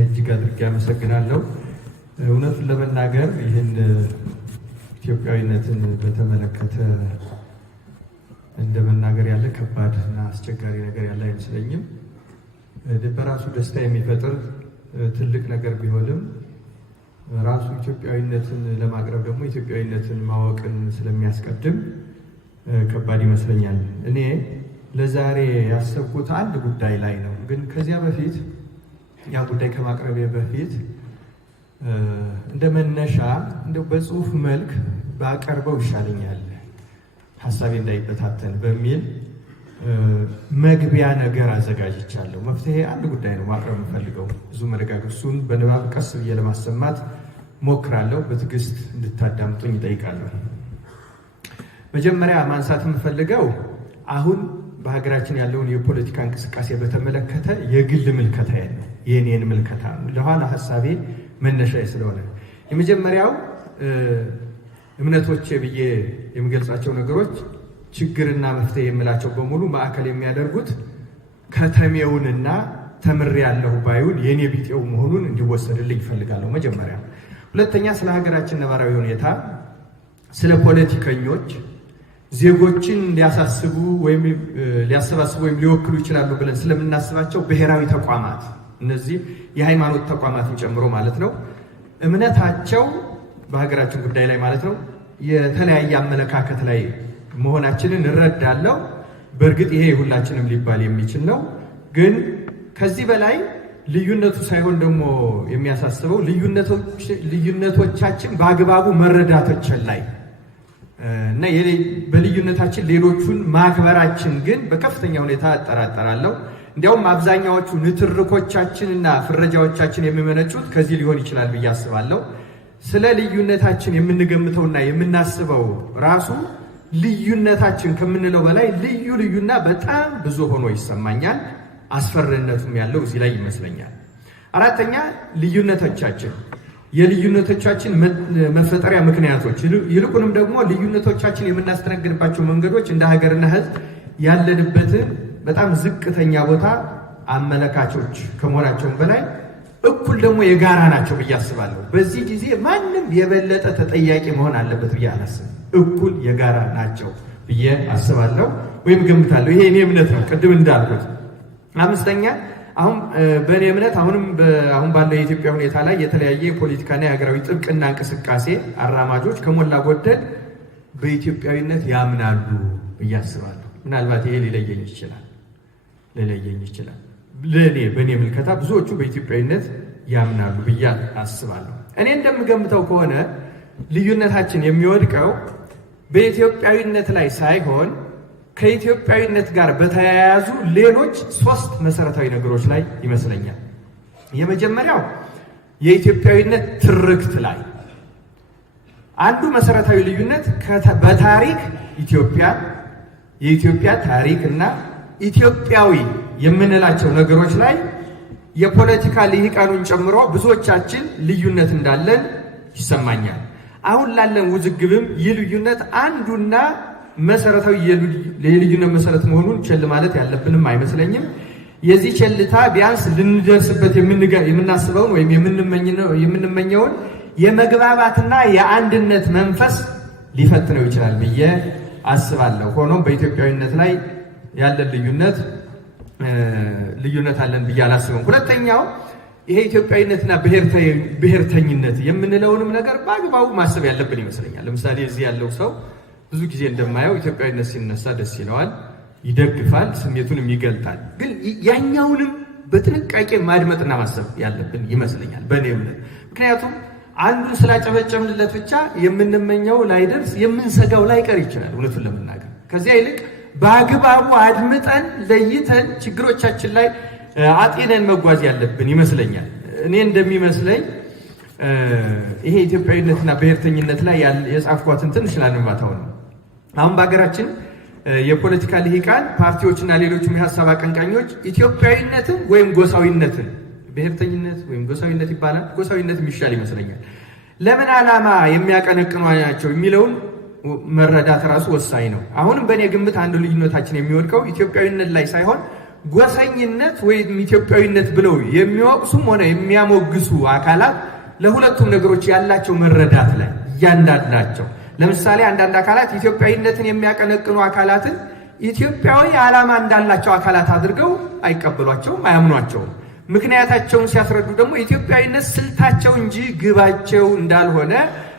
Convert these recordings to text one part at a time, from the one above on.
እጅግ አድርጌ አመሰግናለሁ። እውነቱን ለመናገር ይህን ኢትዮጵያዊነትን በተመለከተ እንደ መናገር ያለ ከባድ እና አስቸጋሪ ነገር ያለ አይመስለኝም። በራሱ ደስታ የሚፈጥር ትልቅ ነገር ቢሆንም ራሱ ኢትዮጵያዊነትን ለማቅረብ ደግሞ ኢትዮጵያዊነትን ማወቅን ስለሚያስቀድም ከባድ ይመስለኛል። እኔ ለዛሬ ያሰብኩት አንድ ጉዳይ ላይ ነው። ግን ከዚያ በፊት ያ ጉዳይ ከማቅረቤ በፊት እንደ መነሻ እንደው በጽሁፍ መልክ ባቀርበው ይሻለኛል ሐሳቤ እንዳይበታተን በሚል መግቢያ ነገር አዘጋጅቻለሁ። መፍትሄ አንድ ጉዳይ ነው ማቅረብ የምፈልገው። ብዙ መረጋገሱን በንባብ ቀስ ብዬ ለማሰማት ሞክራለሁ። በትዕግስት እንድታዳምጡኝ እጠይቃለሁ። መጀመሪያ ማንሳት የምፈልገው አሁን በሀገራችን ያለውን የፖለቲካ እንቅስቃሴ በተመለከተ የግል ምልከታ ያለው የኔን ምልከታ ለኋላ ሐሳቤ መነሻ ስለሆነ የመጀመሪያው እምነቶቼ ብዬ የሚገልጻቸው ነገሮች ችግርና መፍትሄ የምላቸው በሙሉ ማዕከል የሚያደርጉት ከተሜውንና ተምሬ ያለሁ ባዩን የኔ ቢጤው መሆኑን እንዲወሰድልኝ ይፈልጋለሁ። መጀመሪያ ሁለተኛ ስለ ሀገራችን ነባራዊ ሁኔታ፣ ስለ ፖለቲከኞች ዜጎችን ሊያሳስቡ ወይም ሊያሰባስቡ ወይም ሊወክሉ ይችላሉ ብለን ስለምናስባቸው ብሔራዊ ተቋማት፣ እነዚህ የሃይማኖት ተቋማትን ጨምሮ ማለት ነው፣ እምነታቸው በሀገራችን ጉዳይ ላይ ማለት ነው የተለያየ አመለካከት ላይ መሆናችንን እረዳለሁ። በእርግጥ ይሄ ሁላችንም ሊባል የሚችል ነው። ግን ከዚህ በላይ ልዩነቱ ሳይሆን ደግሞ የሚያሳስበው ልዩነቶቻችን በአግባቡ መረዳቶችን ላይ እና በልዩነታችን ሌሎቹን ማክበራችን ግን በከፍተኛ ሁኔታ እጠራጠራለሁ። እንዲያውም አብዛኛዎቹ ንትርኮቻችንና ፍረጃዎቻችን የሚመነጩት ከዚህ ሊሆን ይችላል ብዬ አስባለሁ። ስለ ልዩነታችን የምንገምተውና የምናስበው ራሱ ልዩነታችን ከምንለው በላይ ልዩና በጣም ብዙ ሆኖ ይሰማኛል። አስፈሪነቱም ያለው እዚህ ላይ ይመስለኛል። አራተኛ የልዩነቶቻችን መፈጠሪያ ምክንያቶች፣ ይልቁንም ደግሞ ልዩነቶቻችን የምናስተናግድባቸው መንገዶች እንደ ሀገርና ሕዝብ ያለንበትን በጣም ዝቅተኛ ቦታ አመለካቾች ከመሆናቸውም በላይ እኩል ደግሞ የጋራ ናቸው ብዬ አስባለሁ። በዚህ ጊዜ ማንም የበለጠ ተጠያቂ መሆን አለበት ብዬ አላስብም። እኩል የጋራ ናቸው ብዬ አስባለሁ ወይም ገምታለሁ። ይሄ እኔ እምነት ነው፣ ቅድም እንዳልኩት። አምስተኛ አሁን በእኔ እምነት አሁን ባለው የኢትዮጵያ ሁኔታ ላይ የተለያየ የፖለቲካና የሀገራዊ ጥብቅና እንቅስቃሴ አራማጆች ከሞላ ጎደል በኢትዮጵያዊነት ያምናሉ ብዬ አስባለሁ። ምናልባት ይሄ ሊለየኝ ይችላል። በእኔ ምልከታ ብዙዎቹ በኢትዮጵያዊነት ያምናሉ ብዬ አስባለሁ። እኔ እንደምገምተው ከሆነ ልዩነታችን የሚወድቀው በኢትዮጵያዊነት ላይ ሳይሆን ከኢትዮጵያዊነት ጋር በተያያዙ ሌሎች ሶስት መሰረታዊ ነገሮች ላይ ይመስለኛል። የመጀመሪያው የኢትዮጵያዊነት ትርክት ላይ አንዱ መሰረታዊ ልዩነት በታሪክ የኢትዮጵያ ታሪክ እና ኢትዮጵያዊ የምንላቸው ነገሮች ላይ የፖለቲካ ልሂቃኑን ጨምሮ ብዙዎቻችን ልዩነት እንዳለን ይሰማኛል። አሁን ላለን ውዝግብም ይህ ልዩነት አንዱና መሰረታዊ የልዩነት መሰረት መሆኑን ቸል ማለት ያለብንም አይመስለኝም። የዚህ ቸልታ ቢያንስ ልንደርስበት የምናስበውን ወይም የምንመኘውን የመግባባትና የአንድነት መንፈስ ሊፈትነው ይችላል ብዬ አስባለሁ። ሆኖም በኢትዮጵያዊነት ላይ ያለን ልዩነት አለን ብዬ አላስብም። ሁለተኛው ይሄ ኢትዮጵያዊነትና ብሔርተኝነት የምንለውንም ነገር በአግባቡ ማሰብ ያለብን ይመስለኛል። ለምሳሌ እዚህ ያለው ሰው ብዙ ጊዜ እንደማየው ኢትዮጵያዊነት ሲነሳ ደስ ይለዋል፣ ይደግፋል፣ ስሜቱንም ይገልጣል። ግን ያኛውንም በጥንቃቄ ማድመጥና ማሰብ ያለብን ይመስለኛል በእኔ እምነት። ምክንያቱም አንዱን ስላጨበጨብንለት ብቻ የምንመኘው ላይደርስ የምንሰጋው ላይቀር ይችላል። እውነቱን ለመናገር ከዚያ ይልቅ በአግባቡ አድምጠን ለይተን ችግሮቻችን ላይ አጤነን መጓዝ ያለብን ይመስለኛል። እኔ እንደሚመስለኝ ይሄ ኢትዮጵያዊነትና ብሔርተኝነት ላይ የጻፍኳትን ትንሽ ላንባታው ነው። አሁን በሀገራችን የፖለቲካ ልሂቃን ፓርቲዎችና ሌሎችም የሀሳብ አቀንቃኞች ኢትዮጵያዊነትን ወይም ጎሳዊነትን፣ ብሔርተኝነት ወይም ጎሳዊነት ይባላል፣ ጎሳዊነት የሚሻል ይመስለኛል፣ ለምን ዓላማ የሚያቀነቅኑ ናቸው የሚለውን መረዳት ራሱ ወሳኝ ነው። አሁንም በእኔ ግምት አንዱ ልዩነታችን የሚወድቀው ኢትዮጵያዊነት ላይ ሳይሆን ጎሰኝነት ወይም ኢትዮጵያዊነት ብለው የሚወቅሱም ሆነ የሚያሞግሱ አካላት ለሁለቱም ነገሮች ያላቸው መረዳት ላይ እያንዳንዳቸው። ለምሳሌ አንዳንድ አካላት ኢትዮጵያዊነትን የሚያቀነቅኑ አካላትን ኢትዮጵያዊ ዓላማ እንዳላቸው አካላት አድርገው አይቀበሏቸውም፣ አያምኗቸውም። ምክንያታቸውን ሲያስረዱ ደግሞ ኢትዮጵያዊነት ስልታቸው እንጂ ግባቸው እንዳልሆነ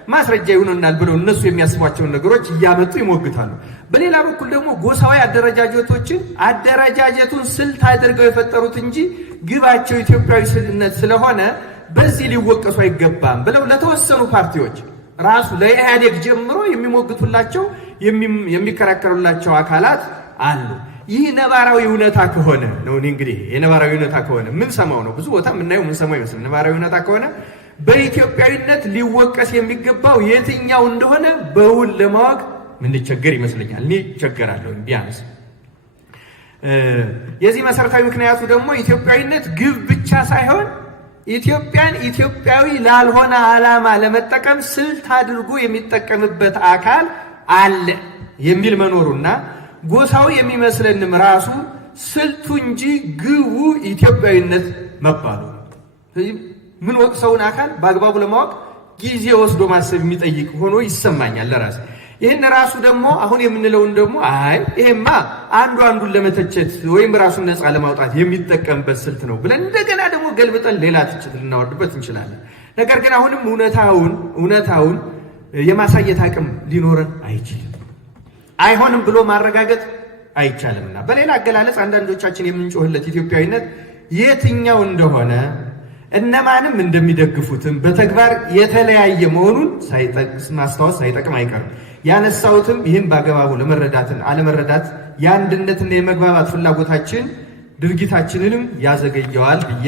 ማስረጃ ይሆነናል ብለው እነሱ የሚያስቧቸውን ነገሮች እያመጡ ይሞግታሉ። በሌላ በኩል ደግሞ ጎሳዊ አደረጃጀቱን ስልት አድርገው የፈጠሩት እንጂ ግባቸው ኢትዮጵያዊነት ስለሆነ በዚህ ሊወቀሱ አይገባም ብለው ለተወሰኑ ፓርቲዎች ራሱ ለኢህአዴግ ጀምሮ የሚሞግቱላቸው የሚከራከሩላቸው አካላት አሉ። ይህ ነባራዊ እውነታ ከሆነ ነው። እንግዲህ የነባራዊ እውነታ ከሆነ ምን ሰማው ነው ብዙ ቦታ የምናየው ምን ሰማው ይመስል ነባራዊ እውነታ ከሆነ በኢትዮጵያዊነት ሊወቀስ የሚገባው የትኛው እንደሆነ በውል ለማወቅ ምንቸገር ይመስለኛል። እኔ ቸገራለሁ ቢያንስ። የዚህ መሰረታዊ ምክንያቱ ደግሞ ኢትዮጵያዊነት ግብ ብቻ ሳይሆን ኢትዮጵያን ኢትዮጵያዊ ላልሆነ ዓላማ ለመጠቀም ስልት አድርጎ የሚጠቀምበት አካል አለ የሚል መኖሩና ጎሳው የሚመስለንም ራሱ ስልቱ እንጂ ግቡ ኢትዮጵያዊነት መባሉ ምን ወቅሰውን አካል በአግባቡ ለማወቅ ጊዜ ወስዶ ማሰብ የሚጠይቅ ሆኖ ይሰማኛል ለራስ። ይህን ራሱ ደግሞ አሁን የምንለውን ደግሞ ይሄማ አንዱን ለመተቸት ወይም ራሱን ነፃ ለማውጣት የሚጠቀምበት ስልት ነው ብለን እንደገና ደግሞ ገልብጠን ሌላ ትችት ልናወርድበት እንችላለን። ነገር ግን አሁንም እውነታውን የማሳየት አቅም ሊኖረን አይችልም። አይሆንም ብሎ ማረጋገጥ አይቻልምና በሌላ አገላለጽ አንዳንዶቻችን የምንጮህለት ኢትዮጵያዊነት የትኛው እንደሆነ እነማንም እንደሚደግፉትም በተግባር የተለያየ መሆኑን ማስታወስ ሳይጠቅም አይቀርም። ያነሳውትም ይህን በአግባቡ አለመረዳት የአንድነትና የመግባባት ፍላጎታችን ድርጊታችንንም ያዘገየዋል ብዬ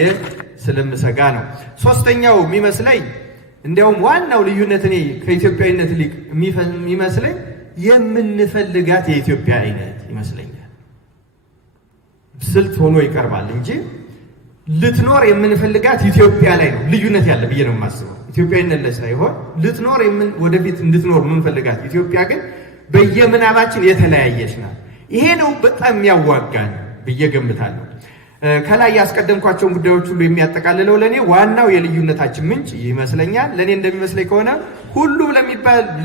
ስለምሰጋ ነው። ሶስተኛው የሚመስለኝ እንዲያውም ዋናው ልዩነት እኔ ከኢትዮጵያዊነት ሊቅ የሚመስለኝ የምንፈልጋት የኢትዮጵያ አይነት ይመስለኛል። ስልት ሆኖ ይቀርባል እንጂ ልትኖር የምንፈልጋት ኢትዮጵያ ላይ ነው ልዩነት ያለ ብዬ ነው የማስበው። ኢትዮጵያዊነት ላይ ሳይሆን ልትኖር ወደፊት እንድትኖር የምንፈልጋት ኢትዮጵያ ግን በየምናባችን የተለያየች ናት። ይሄ ነው በጣም የሚያዋጋን ብዬ ገምታለሁ። ከላይ ያስቀደምኳቸውን ጉዳዮች ሁሉ የሚያጠቃልለው ለእኔ ዋናው የልዩነታችን ምንጭ ይመስለኛል። ለእኔ እንደሚመስለኝ ከሆነ ሁሉም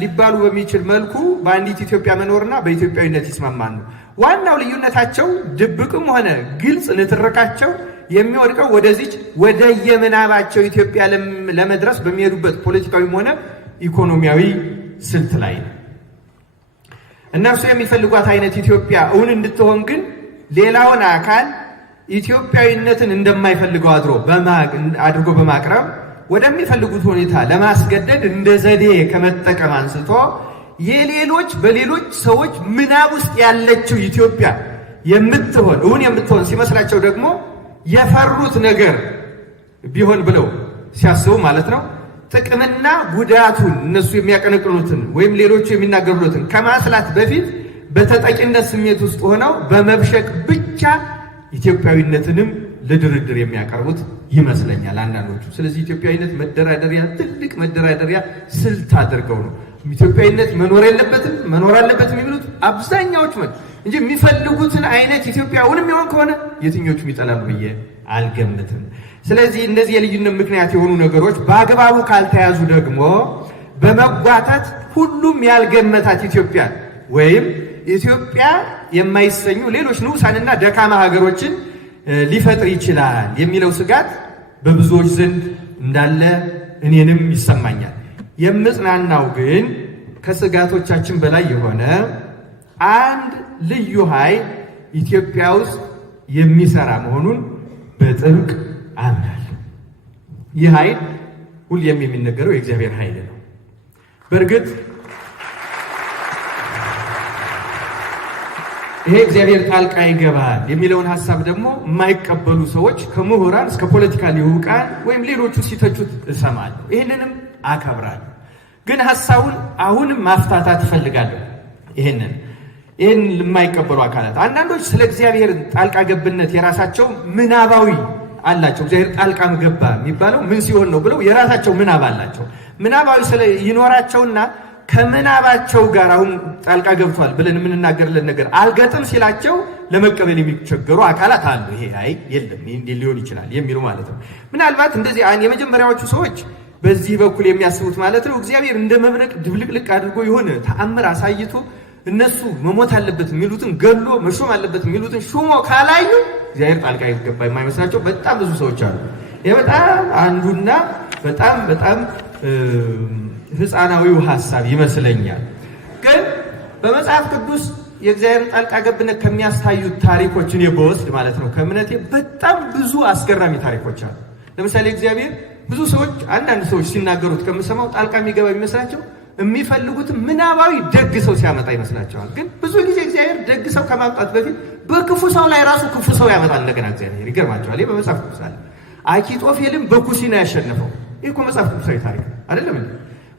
ሊባሉ በሚችል መልኩ በአንዲት ኢትዮጵያ መኖርና በኢትዮጵያዊነት ይስማማሉ። ዋናው ልዩነታቸው ድብቅም ሆነ ግልጽ ንትርካቸው የሚወድቀው ወደ የምናባቸው ኢትዮጵያ ለመድረስ በሚሄዱበት ፖለቲካዊም ሆነ ኢኮኖሚያዊ ስልት ላይ ነው። እነርሱ የሚፈልጓት አይነት ኢትዮጵያ እውን እንድትሆን ግን ሌላውን አካል ኢትዮጵያዊነትን እንደማይፈልገው አድርጎ በማቅረብ ወደሚፈልጉት ሁኔታ ለማስገደድ እንደ ዘዴ ከመጠቀም አንስቶ በሌሎች ሰዎች ምናብ ውስጥ ያለችው ኢትዮጵያ እውን የምትሆን ሲመስላቸው ደግሞ የፈሩት ነገር ቢሆን ብለው ሲያስቡ ማለት ነው ጥቅምና ጉዳቱን እነሱ የሚያቀነቅኑትን ወይም ሌሎቹ የሚናገሩትን ከማስላት በፊት በተጠቂነት ስሜት ውስጥ ሆነው በመብሸቅ ብቻ ኢትዮጵያዊነትንም ለድርድር የሚያቀርቡት ይመስለኛል አንዳንዶቹ። ስለዚህ ኢትዮጵያዊነት ትልቅ መደራደሪያ ስልት አድርገው ነው ኢትዮጵያዊነት መኖር አለበትም የሚሉት አብዛኛዎቹ እንጂ የሚፈልጉትን አይነት ኢትዮጵያውንም ይሆን ከሆነ የትኞቹም ይጠላሉ ብዬ አልገምትም። ስለዚህ እነዚህ የልዩነት ምክንያት የሆኑ ነገሮች በአግባቡ ካልተያዙ ደግሞ በመጓታት ሁሉም ያልገመታት ኢትዮጵያ ወይም ኢትዮጵያ የማይሰኙ ሌሎች ንዑሳንና ደካማ ሀገሮችን ሊፈጥር ይችላል የሚለው ስጋት በብዙዎች ዘንድ እንዳለ እኔንም ይሰማኛል። የምጽናናው ግን ከስጋቶቻችን በላይ የሆነ አንድ ልዩ ኃይል ኢትዮጵያ ውስጥ የሚሰራ መሆኑን በጥብቅ አምናለሁ። ይህ ኃይል ሁሌም የሚነገረው የእግዚአብሔር ኃይል ነው። በእርግጥ ይሄ እግዚአብሔር ጣልቃ ይገባል የሚለውን ሐሳብ ደግሞ የማይቀበሉ ሰዎች ከምሁራን እስከ ፖለቲካ ሊውቃን ወይም ሌሎቹ ሲተቹት እሰማለሁ። ይህንንም አከብራለሁ። ግን ሐሳቡን አሁንም ማፍታታት እፈልጋለሁ። ይህን የማይቀበሉ አካላት አንዳንዶች ስለ እግዚአብሔር ጣልቃ ገብነት የራሳቸው ምናባዊ አላቸው። እግዚአብሔር ጣልቃ ገባ የሚባለው ምን ሲሆን ነው ብለው የራሳቸው ምናብ አላቸው። ምናባዊ ይኖራቸውና ከምናባቸው ጋር አሁን ጣልቃ ገብቷል ብለን የምንናገርለት ነገር አልገጥም ሲላቸው ለመቀበል የሚቸገሩ አካላት አሉ። ይሄ አይ የለም እንዴ ሊሆን ይችላል የሚሉ ማለት ነው። ምናልባት እንደዚህ የመጀመሪያዎቹ ሰዎች በዚህ በኩል የሚያስቡት ማለት ነው እግዚአብሔር እንደ መብረቅ ድብልቅልቅ አድርጎ የሆነ ተአምር አሳይቶ እነሱ መሞት አለበት የሚሉትን ገሎ መሾም አለበት የሚሉትን ሾሞ ካላዩ እግዚአብሔር ጣልቃ ይገባ የማይመስላቸው በጣም ብዙ ሰዎች አሉ። ይሄ በጣም አንዱና በጣም ህፃናዊው ሐሳብ ይመስለኛል። ግን በመጽሐፍ ቅዱስ የእግዚአብሔር ጣልቃ ገብነት ከሚያሳዩት ታሪኮች እኔ በወስድ ማለት ነው ከእምነቴ በጣም ብዙ አስገራሚ ታሪኮች አሉ። ለምሳሌ እግዚአብሔር ብዙ ሰዎች አንዳንድ ሰዎች ሲናገሩት ከምሰማው ጣልቃ የሚገባ የሚመስላቸው የሚፈልጉት ምናባዊ ደግ ሰው ሲያመጣ ይመስላቸዋል። ግን ብዙ ጊዜ እግዚአብሔር ደግ ሰው ከማምጣት በፊት በክፉ ሰው ላይ ራሱ ክፉ ሰው ያመጣል። እንደገና እግዚአብሔር ይገርማቸዋል። ይሄ በመጽሐፍ ቅዱስ አለ። አኪጦፌልም በኩሲ ነው ያሸነፈው። ይሄ እኮ መጽሐፍ ቅዱሳዊ ታሪክ አይደለም እንዴ?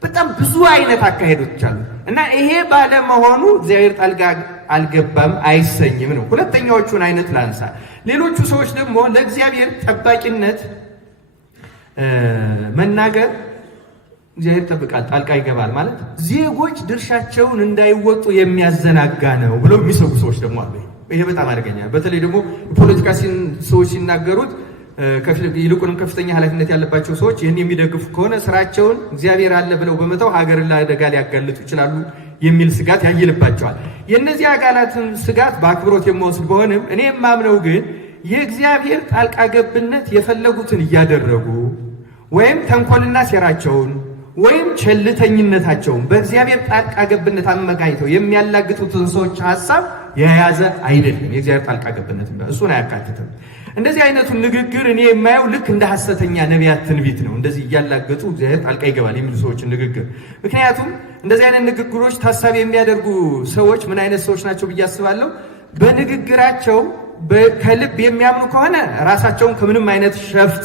በጣም ብዙ አይነት አካሄዶች አሉ እና ይሄ ባለመሆኑ እግዚአብሔር ጣልቃ አልገባም አይሰኝም ነው። ሁለተኛዎቹን አይነት ላንሳ። ሌሎቹ ሰዎች ደግሞ ለእግዚአብሔር ጠባቂነት መናገር እግዚአብሔር ጠብቃል ጣልቃ ይገባል ማለት ዜጎች ድርሻቸውን እንዳይወጡ የሚያዘናጋ ነው ብለው የሚሰጉ ሰዎች ደግሞ አሉ። ይሄ በጣም አደገኛ። በተለይ ደግሞ ፖለቲካ ሰዎች ሲናገሩት ይልቁንም ከፍተኛ ኃላፊነት ያለባቸው ሰዎች ይህን የሚደግፉ ከሆነ ስራቸውን እግዚአብሔር አለ ብለው በመተው ሀገርን ለአደጋ ሊያጋልጡ ይችላሉ የሚል ስጋት ያይልባቸዋል። የእነዚህ አካላትን ስጋት በአክብሮት የምወስድ በሆንም እኔ የማምነው ግን የእግዚአብሔር ጣልቃ ገብነት የፈለጉትን እያደረጉ ወይም ተንኮልና ሴራቸውን ወይም ቸልተኝነታቸውን በእግዚአብሔር ጣልቃ ገብነት አመካኝተው የሚያላግጡትን ሰዎች ሐሳብ የያዘ አይደለም። የእግዚአብሔር ጣልቃ ገብነት እሱን አያካትትም። እንደዚህ አይነቱን ንግግር እኔ የማየው ልክ እንደ ሐሰተኛ ነቢያት ትንቢት ነው። እንደዚህ እያላገጡ እግዚአብሔር ጣልቃ ይገባል የሚሉ ሰዎችን ንግግር። ምክንያቱም እንደዚህ አይነት ንግግሮች ታሳቢ የሚያደርጉ ሰዎች ምን አይነት ሰዎች ናቸው ብዬ አስባለሁ? በንግግራቸው ከልብ የሚያምኑ ከሆነ ራሳቸውን ከምንም አይነት ሸፍጥ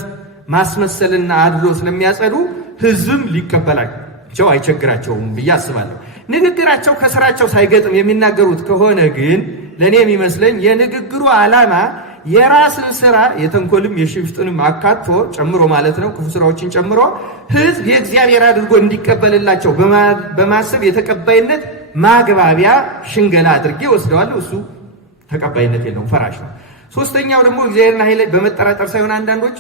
ማስመሰልና አድሎ ስለሚያጸዱ ህዝብም ሊቀበላቸው አይቸግራቸውም ብዬ አስባለሁ። ንግግራቸው ከስራቸው ሳይገጥም የሚናገሩት ከሆነ ግን ለእኔ የሚመስለኝ የንግግሩ ዓላማ የራስን ስራ የተንኮልም የሽፍጥንም አካቶ ጨምሮ ማለት ነው ክፉ ስራዎችን ጨምሮ ህዝብ የእግዚአብሔር አድርጎ እንዲቀበልላቸው በማሰብ የተቀባይነት ማግባቢያ ሽንገላ አድርጌ ወስደዋለሁ። እሱ ተቀባይነት የለውም፣ ፈራሽ ነው። ሶስተኛው ደግሞ እግዚአብሔርና ኃይል በመጠራጠር ሳይሆን አንዳንዶች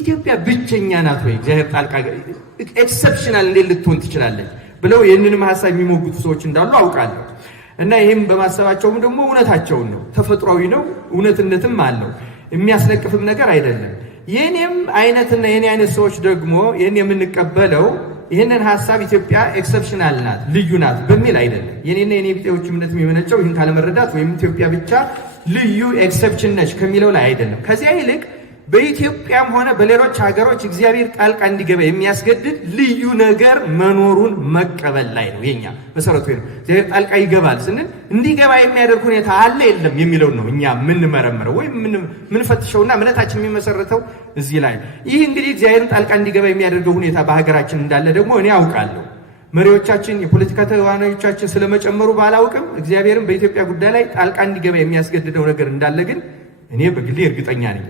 ኢትዮጵያ ብቸኛ ናት ወይ እግዚአብሔር ጣልቃ ኤክሰፕሽናል እንዴት ልትሆን ትችላለች ብለው ይህንንም ሐሳብ የሚሞግቱ ሰዎች እንዳሉ አውቃለሁ። እና ይህም በማሰባቸውም ደግሞ እውነታቸውን ነው፣ ተፈጥሯዊ ነው፣ እውነትነትም አለው፣ የሚያስለቅፍም ነገር አይደለም። የኔም አይነትና የኔ አይነት ሰዎች ደግሞ ይህን የምንቀበለው ይህንን ሐሳብ ኢትዮጵያ ኤክሰፕሽናል ናት ልዩ ናት በሚል አይደለም። የኔና የኔ ቢጤዎች እምነት የሚመነጨው ይህን ካለመረዳት ወይም ኢትዮጵያ ብቻ ልዩ ኤክሰፕሽን ነች ከሚለው ላይ አይደለም። ከዚያ ይልቅ በኢትዮጵያም ሆነ በሌሎች ሀገሮች እግዚአብሔር ጣልቃ እንዲገባ የሚያስገድድ ልዩ ነገር መኖሩን መቀበል ላይ ነው የኛ መሰረቱ ነው። እግዚአብሔር ጣልቃ ይገባል ስንል እንዲገባ የሚያደርግ ሁኔታ አለ የለም የሚለው ነው እኛ የምንመረምረው ወይም የምንፈትሸውና እምነታችን የሚመሰረተው እዚህ ላይ። ይህ እንግዲህ እግዚአብሔርን ጣልቃ እንዲገባ የሚያደርገው ሁኔታ በሀገራችን እንዳለ ደግሞ እኔ አውቃለሁ። መሪዎቻችን የፖለቲካ ተዋናዮቻችን ስለመጨመሩ ባላውቅም እግዚአብሔርን በኢትዮጵያ ጉዳይ ላይ ጣልቃ እንዲገባ የሚያስገድደው ነገር እንዳለ ግን እኔ በግሌ እርግጠኛ ነኝ።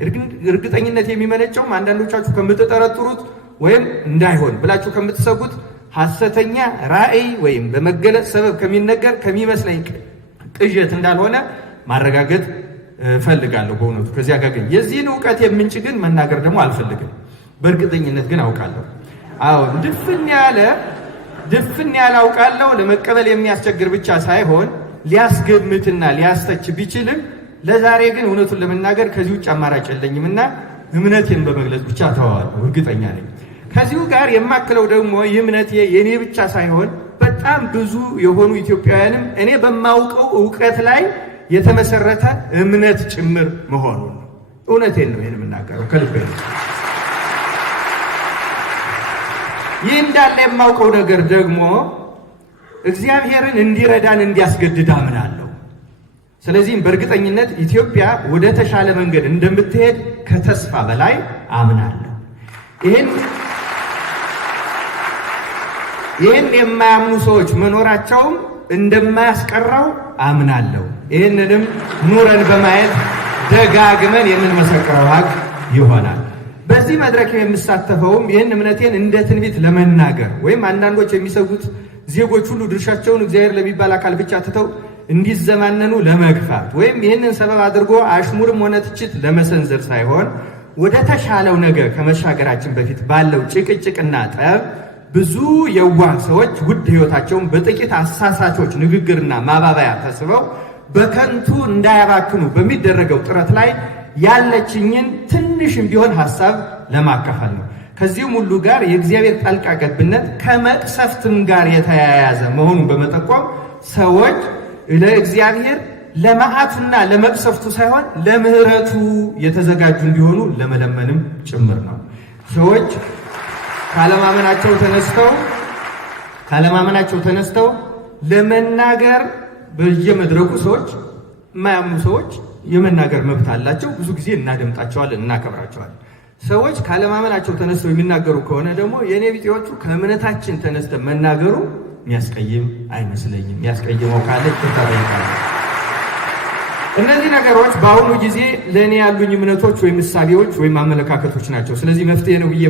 እርግጠኝነት የሚመነጨውም አንዳንዶቻችሁ ከምትጠረጥሩት ወይም እንዳይሆን ብላችሁ ከምትሰጉት ሐሰተኛ ራእይ ወይም በመገለጽ ሰበብ ከሚነገር ከሚመስለኝ ቅዠት እንዳልሆነ ማረጋገጥ ፈልጋለሁ። በእውነቱ ከዚያ ጋር ግን የዚህን እውቀት የምንጭ ግን መናገር ደግሞ አልፈልግም። በእርግጠኝነት ግን አውቃለሁ። አዎ ድፍን ያለ አውቃለሁ። ለመቀበል የሚያስቸግር ብቻ ሳይሆን ሊያስገምትና ሊያስተች ቢችልም ለዛሬ ግን እውነቱን ለመናገር ከዚህ ውጭ አማራጭ የለኝምና እምነቴን በመግለጽ ብቻ ተዋዋለሁ። እርግጠኛ ነኝ። ከዚሁ ጋር የማክለው ደግሞ ይህ እምነቴ የኔ ብቻ ሳይሆን በጣም ብዙ የሆኑ ኢትዮጵያውያንም እኔ በማውቀው እውቀት ላይ የተመሰረተ እምነት ጭምር መሆኑን ነው። እውነቴን ነው ይህን የምናገረው ከልቤ ነው። ይህ እንዳለ የማውቀው ነገር ደግሞ እግዚአብሔርን እንዲረዳን እንዲያስገድድ አምናለሁ። ስለዚህም በእርግጠኝነት ኢትዮጵያ ወደ ተሻለ መንገድ እንደምትሄድ ከተስፋ በላይ አምናለሁ። ይህን የማያምኑ ሰዎች መኖራቸውም እንደማያስቀረው አምናለሁ። ይህንንም ኑረን በማየት ደጋግመን የምንመሰክረው ሀቅ ይሆናል። በዚህ መድረክ የምሳተፈውም ይህን እምነቴን እንደ ትንቢት ለመናገር ወይም አንዳንዶች የሚሰጉት ዜጎች ሁሉ ድርሻቸውን እግዚአብሔር ለሚባል አካል ብቻ ትተው እንዲዘማነኑ ለመግፋት ወይም ይህንን ሰበብ አድርጎ አሽሙርም ሆነ ትችት ለመሰንዘር ሳይሆን ወደ ተሻለው ነገር ከመሻገራችን በፊት ባለው ጭቅጭቅና ጠብ ብዙ የዋህ ሰዎች ውድ ሕይወታቸውን በጥቂት አሳሳቾች ንግግርና ማባባያ ተስበው በከንቱ እንዳያባክኑ በሚደረገው ጥረት ላይ ያለችኝን ትንሽም ቢሆን ሐሳብ ለማካፈል ነው። ከዚህም ሁሉ ጋር የእግዚአብሔር ጣልቃ ገብነት ከመቅሰፍትም ጋር የተያያዘ መሆኑን በመጠቆም ሰዎች ለእግዚአብሔር ለመዓቱና ለመቅሰፍቱ ሳይሆን ለምህረቱ የተዘጋጁ እንዲሆኑ ለመለመንም ጭምር ነው። ሰዎች ካለማመናቸው ተነስተው ለመናገር በየመድረኩ ሰዎች የማያምኑ ሰዎች የመናገር መብት አላቸው። ብዙ ጊዜ እናደምጣቸዋለን፣ እናከብራቸዋለን። ሰዎች ካለማመናቸው ተነስተው የሚናገሩ ከሆነ ደግሞ የኔ ቢጤዎቹ ከእምነታችን ተነስተን መናገሩ የሚያስቀይም አይመስለኝም። የሚያስቀይመው ካለ ተጠይቃለሁ። እነዚህ ነገሮች በአሁኑ ጊዜ ለእኔ ያሉኝ እምነቶች ወይም እሳቤዎች ወይም አመለካከቶች ናቸው። ስለዚህ መፍትሄ ነው ብዬ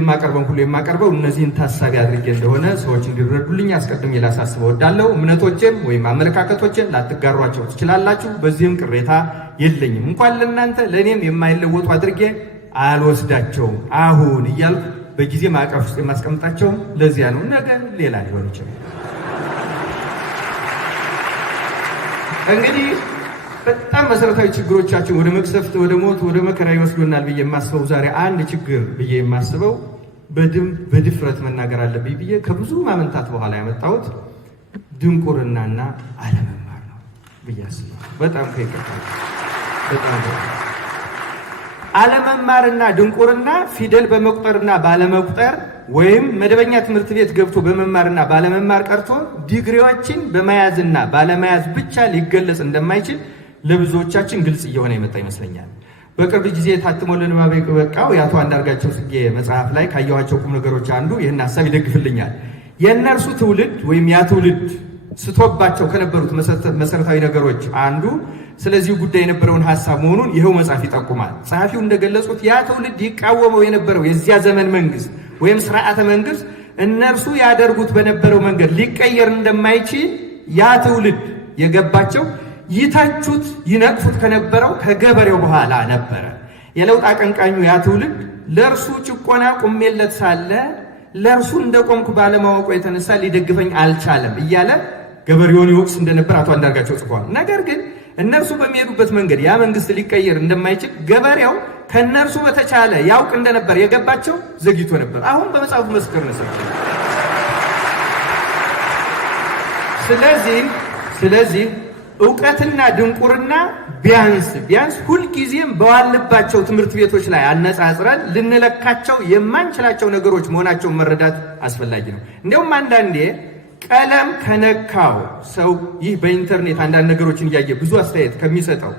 የማቀርበው እነዚህን ታሳቢ አድርጌ እንደሆነ ሰዎች እንዲረዱልኝ አስቀድሜ ላሳስበው እወዳለሁ። እምነቶችን ወይም አመለካከቶችን ላትጋሯቸው ትችላላችሁ። በዚህም ቅሬታ የለኝም። እንኳን ለእናንተ ለእኔም የማይለወጡ አድርጌ አልወስዳቸውም። አሁን እያልኩ በጊዜ ማዕቀፍ ውስጥ የማስቀምጣቸውም ለዚያ ነው። ነገ ሌላ ሊሆን ይችላል። እንግዲህ በጣም መሰረታዊ ችግሮቻችን ወደ መቅሰፍት፣ ወደ ሞት፣ ወደ መከራ ይወስዱናል ብዬ የማስበው ዛሬ አንድ ችግር ብዬ የማስበው በድፍረት መናገር አለብኝ ብዬ ከብዙ ማመንታት በኋላ ያመጣሁት ድንቁርናና አለመማር ነው ብዬ አስባለሁ። በጣም አለመማርና ድንቁርና ፊደል በመቁጠርና ባለመቁጠር ወይም መደበኛ ትምህርት ቤት ገብቶ በመማርና ባለመማር ቀርቶ ዲግሪዎችን በመያዝና ባለመያዝ ብቻ ሊገለጽ እንደማይችል ለብዙዎቻችን ግልጽ እየሆነ የመጣ ይመስለኛል። በቅርብ ጊዜ ታትሞ ለንባብ የበቃው የአቶ አንዳርጋቸው ጽጌ መጽሐፍ ላይ ካየኋቸው ቁም ነገሮች አንዱ ይህን ሐሳብ ይደግፍልኛል። የእነርሱ ትውልድ ወይም ያ ትውልድ ስቶባቸው ከነበሩት መሰረታዊ ነገሮች አንዱ ስለዚህ ጉዳይ የነበረውን ሐሳብ መሆኑን ይኸው መጽሐፍ ይጠቁማል። ጸሐፊው እንደገለጹት ያ ትውልድ ይቃወመው የነበረው የዚያ ዘመን መንግስት ወይም ስርዓተ መንግስት እነርሱ ያደርጉት በነበረው መንገድ ሊቀየር እንደማይችል ያ ትውልድ የገባቸው ይተቹት ይነቅፉት ከነበረው ከገበሬው በኋላ ነበረ። የለውጥ አቀንቃኙ ያ ትውልድ ለእርሱ ጭቆና ቁሜለት ሳለ ለእርሱ እንደቆምኩ ባለማወቁ የተነሳ ሊደግፈኝ አልቻለም እያለ ገበሬውን ይወቅስ እንደነበር አቶ አንዳርጋቸው ጽፏል። ነገር ግን እነርሱ በሚሄዱበት መንገድ ያ መንግስት ሊቀየር እንደማይችል ገበሬው ከእነርሱ በተቻለ ያውቅ እንደነበር የገባቸው ዘግይቶ ነበር። አሁን በመጽሐፉ መስከር ነበር። ስለዚህ ዕውቀትና ድንቁርና ቢያንስ ሁልጊዜም በዋልባቸው ትምህርት ቤቶች ላይ አነጻጽረን ልንለካቸው የማንችላቸው ነገሮች መሆናቸውን መረዳት አስፈላጊ ነው። እንዲያውም አንዳንዴ ቀለም ከነካው ሰው ይህ በኢንተርኔት አንዳንድ ነገሮችን እያየ ብዙ አስተያየት ከሚሰጠው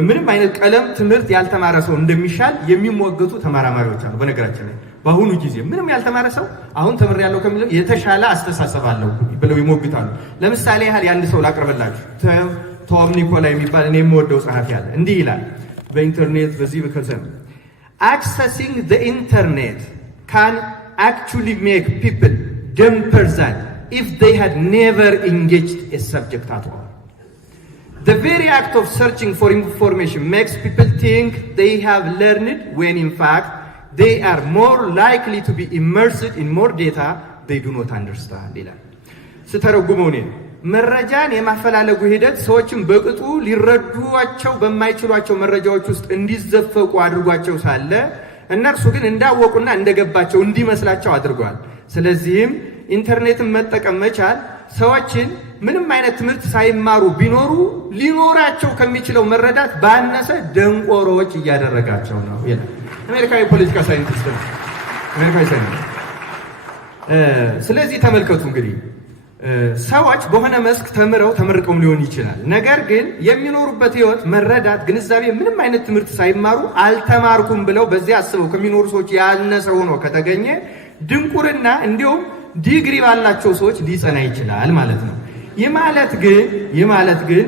ምንም አይነት ቀለም ትምህርት ያልተማረ ሰው እንደሚሻል የሚሞገቱ ተመራማሪዎች አሉ። በነገራችን ላይ በአሁኑ ጊዜ ምንም ያልተማረ ሰው አሁን ተምሬያለሁ ከሚለው የተሻለ አስተሳሰብ አለው ብለው ይሞግታሉ። ለምሳሌ ያህል የአንድ ሰው ላቅርብላችሁ። ቶም ኒኮላ የሚባል እኔ የምወደው ጸሐፊ አለ። እንዲህ ይላል በኢንተርኔት በዚህ በከሰም accessing the internet can actually make people dumber than if they had never engaged a subject at all. The very act of searching for information makes people think they have learned when in fact they are more likely to be immersed in more data they do not understand. ይላል ስተረጉመው ነው መረጃን የማፈላለጉ ሂደት ሰዎችን በቅጡ ሊረዱዋቸው በማይችሏቸው መረጃዎች ውስጥ እንዲዘፈቁ አድርጓቸው ሳለ እነርሱ ግን እንዳወቁና እንደገባቸው እንዲመስላቸው አድርጓል። ስለዚህም ኢንተርኔትን መጠቀም መቻል ሰዎችን ምንም አይነት ትምህርት ሳይማሩ ቢኖሩ ሊኖራቸው ከሚችለው መረዳት ባነሰ ደንቆሮዎች እያደረጋቸው ነው ይላል። አሜሪካዊ ፖለቲካ ሳይንቲስት ነው። ስለዚህ ተመልከቱ እንግዲህ ሰዎች በሆነ መስክ ተመርቀው ሊሆን ይችላል። ነገር ግን የሚኖሩበት ህይወት መረዳት፣ ግንዛቤ ምንም አይነት ትምህርት ሳይማሩ አልተማርኩም ብለው በዚያ አስበው ከሚኖሩ ሰዎች ያነሰ ሆኖ ከተገኘ ድንቁርና እንዲሁም ዲግሪ ባላቸው ሰዎች ሊጸና ይችላል ማለት ነው። ይህ ማለት ግን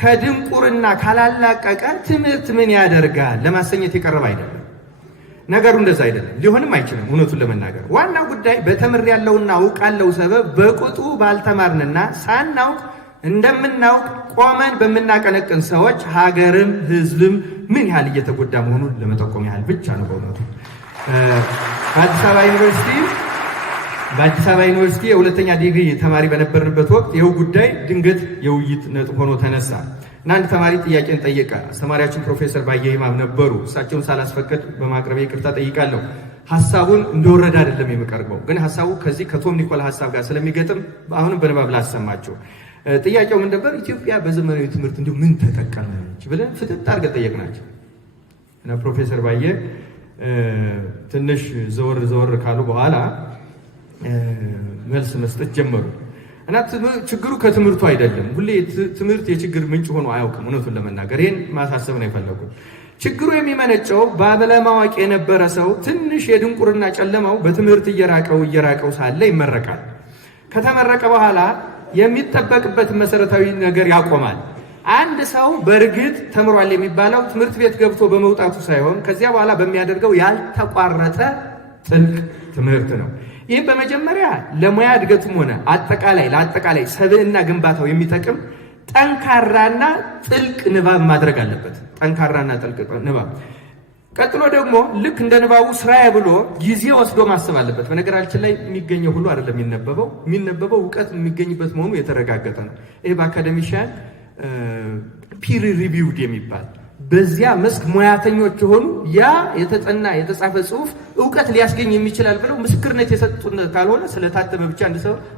ከድንቁርና ካላላቀቀ ትምህርት ምን ያደርጋል ለማሰኘት የቀረበ አይደለም። ነገሩ እንደዛ አይደለም፣ ሊሆንም አይችልም። እውነቱን ለመናገር ዋናው ጉዳይ በተምር ያለውና አውቃለው ሰበብ በቁጡ ባልተማርንና ሳናውቅ እንደምናውቅ ቆመን በመናቀነቅን ሰዎች ሀገርም ህዝብም ምን ያህል እየተጎዳ መሆኑን ለመጠቆም ያህል ብቻ ነው። በእውነቱ በአዲስ አበባ ዩኒቨርሲቲ የሁለተኛ ዲግሪ ተማሪ በነበርንበት ወቅት ይኸው ጉዳይ ድንገት የውይይት ነጥብ ሆኖ ተነሳ እና አንድ ተማሪ ጥያቄን ጠየቀ። አስተማሪያችን ፕሮፌሰር ባየ ይማም ነበሩ። እሳቸውን ሳላስፈቅድ በማቅረብ ይቅርታ ጠይቃለሁ። ሐሳቡን እንደወረደ አይደለም የምቀርበው፣ ግን ሐሳቡ ከዚህ ከቶም ኒኮላ ሐሳብ ጋር ስለሚገጥም አሁንም በንባብ ላሰማቸው። ጥያቄው ምን ነበር? ኢትዮጵያ በዘመናዊ ትምህርት እንዲሁ ምን ተጠቀመች ብለን ፍጥጥ አድርገን ጠየቅናቸው እና ፕሮፌሰር ባየ ትንሽ ዘወር ካሉ በኋላ መልስ መስጠት ጀመሩ እና ችግሩ ከትምህርቱ አይደለም። ሁሌ ትምህርት የችግር ምንጭ ሆኖ አያውቅም። እውነቱን ለመናገር ይህን ማሳሰብ ነው የፈለጉት። ችግሩ የሚመነጨው ባለማወቅ የነበረ ሰው ትንሽ የድንቁርና ጨለማው በትምህርት እየራቀው ሳለ ይመረቃል። ከተመረቀ በኋላ የሚጠበቅበት መሰረታዊ ነገር ያቆማል። አንድ ሰው በእርግጥ ተምሯል የሚባለው ትምህርት ቤት ገብቶ በመውጣቱ ሳይሆን ከዚያ በኋላ በሚያደርገው ያልተቋረጠ ጥልቅ ትምህርት ነው። ይህም በመጀመሪያ ለሙያ እድገቱም ሆነ ለአጠቃላይ ሰብዕና ግንባታው የሚጠቅም ጠንካራና ጥልቅ ንባብ ማድረግ አለበት። ጠንካራና ጥልቅ ንባብ። ቀጥሎ ደግሞ ልክ እንደ ንባቡ ስራዬ ብሎ ጊዜ ወስዶ ማሰብ አለበት። በነገራችን ላይ የሚገኘው ሁሉ አይደለም የሚነበበው እውቀት የሚገኝበት መሆኑ የተረጋገጠ ነው። ይሄ በአካደሚሻን ፒር ሪቪውድ የሚባል በዚያ መስክ ሙያተኞች የሆኑ ያ የተጻፈ ጽሁፍ እውቀት ሊያስገኝ የሚችላል ብለው ምስክርነት የሰጡን ካልሆነ ስለታተመ ብቻ